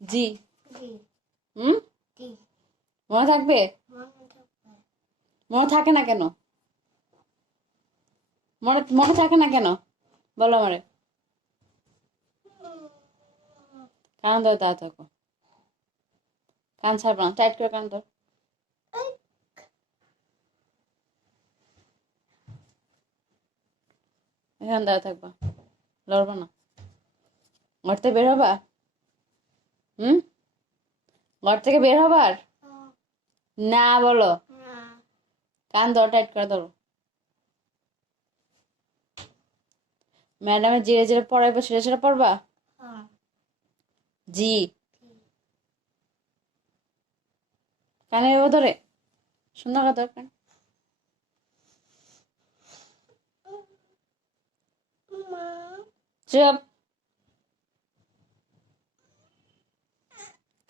জি। জি। হুম, জি। মনে থাকবে? মনে থাকবে। মনে থাকে না কেন? মনে মনে থাকে না কেন বলো আমারে। কান ধরো, তা থাকো। কান ছাড়বো না, টাইট করে কান ধর। এখানে দাঁড়া থাকবা, লড়বা না। ঘর থেকে বের হবা? হুম, ঘর থেকে বের হবার? না বলো। না। কান ধরো, টাইট করে ধরো। ম্যাডামে জিরে জিরে পড়াইবো, সেটা সেটা পড়বা? হ্যাঁ। জি। কানে ধরে সুন্দর কথা দরকার। মা। চুপ।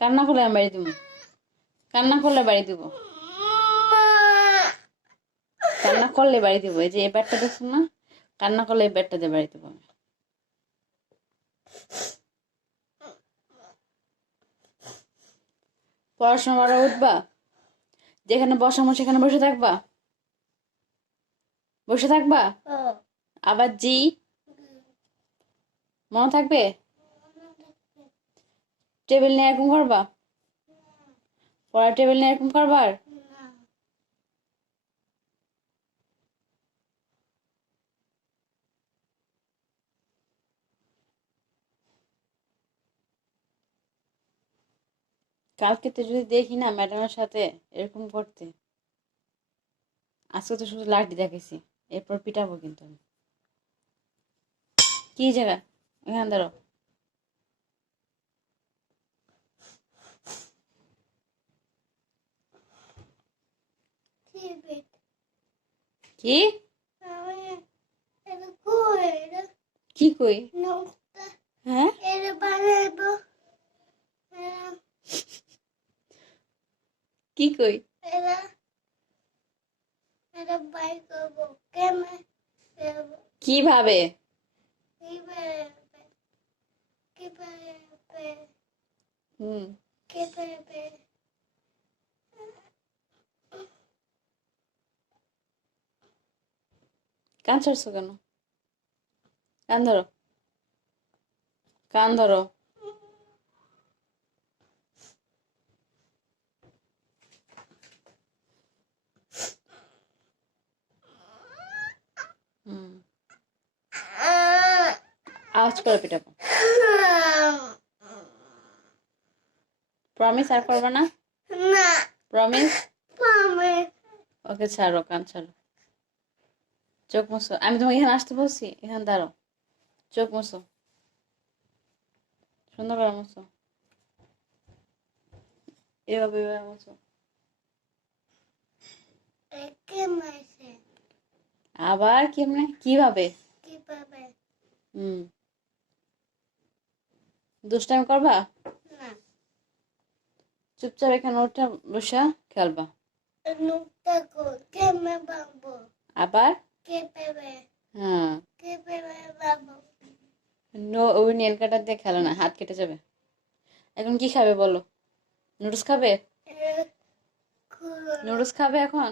কান্না করলে আমি বাড়ি দিব। কান্না করলে বাড়ি দিব। কান্না করলে বাড়ি দিব। এই যে এই ব্যাটটা দেখছো না, কান্না করলে এই ব্যাটটা দিয়ে বাড়ি দিব আমি। পড়াশোনা করা উঠবা? যেখানে বসামো সেখানে বসে থাকবা? বসে থাকবা? আবার জি মনে থাকবে? টেবিল নিয়ে এরকম করবা? পড়ার টেবিল নিয়ে এরকম করবার? কালকে তো যদি দেখি না ম্যাডামের সাথে এরকম করতে, আজকে তো শুধু লাঠি দেখেছি, এরপর পিটাবো কিন্তু আমি। কি জায়গা? এখানে দাঁড়ো। কি কি কই? হ্যাঁ, কি কই? কিভাবে? হুম, কান ছাড়ছো কেন? কান ধরো, কান ধরো। হুম, আওয়াজ করে পিটাবো। প্রমিস আর করবে না? প্রমিস? ওকে ছাড়ো, কান ছাড়ো। চোখ মুছো। আমি তোমাকে এখানে আসতে বলছি? এখানে দাঁড়ো। চোখ মুছো, সুন্দর করে মুছো। এভাবে এভাবে মুছো। আবার কেমনে? কিভাবে? হুম, দুষ্টামি করবা? চুপচাপ এখানে ওঠা বসা খেলবা। আবার? হ্যাঁ, নো, ওই নেল কাটার দিয়ে খেলো না, হাত কেটে যাবে। এখন কি খাবে বলো? নুডলস খাবে? নুডলস খাবে এখন?